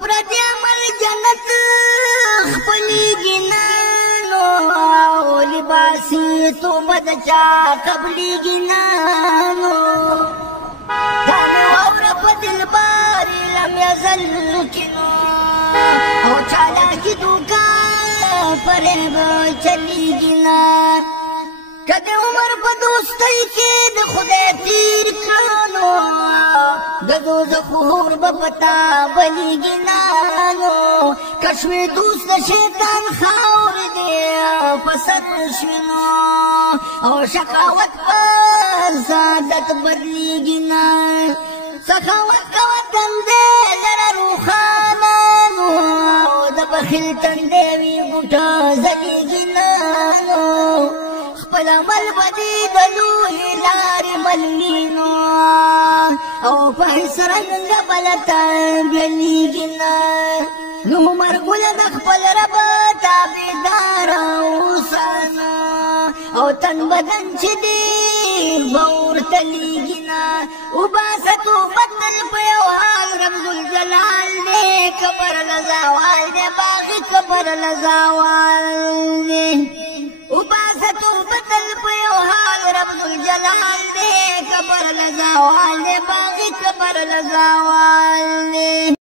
پردی عمل جنت خپلیږي نانو او لباسي توبه د چا قبلیږي نانو دا مې واوره په دلبارې لم یزل کنو او چالاکي دوکه فریب چلیږي نه که د عمر په دوستۍ کې د خدای تیر کړو د دوزخ اور به پتا بلیږي نانو که شوې دوست د شیطان خاورې دی په سر شوې نو او شقاوت په سعادت بدلیږي نه سخاوت کوه تندې لره روښانه نو او د بخیل تندې وي ګوټه ځلیږي نانو خپل عمل بدی د لویې لارې ملینو او په هیڅ رنګ بلته بلیږي نه نو مرګله د خپل رب تابعداره اوسه او تن بدن چې دی به ورته لیږي نه وباسه توبه تل په یو حال رمزالجلال دی کبر له زوال دی باغي کبر له زوال دی وباسه توبه تل په یو حال رمزالجلال دی کبر له زوال دی باغي کبر له زوال دی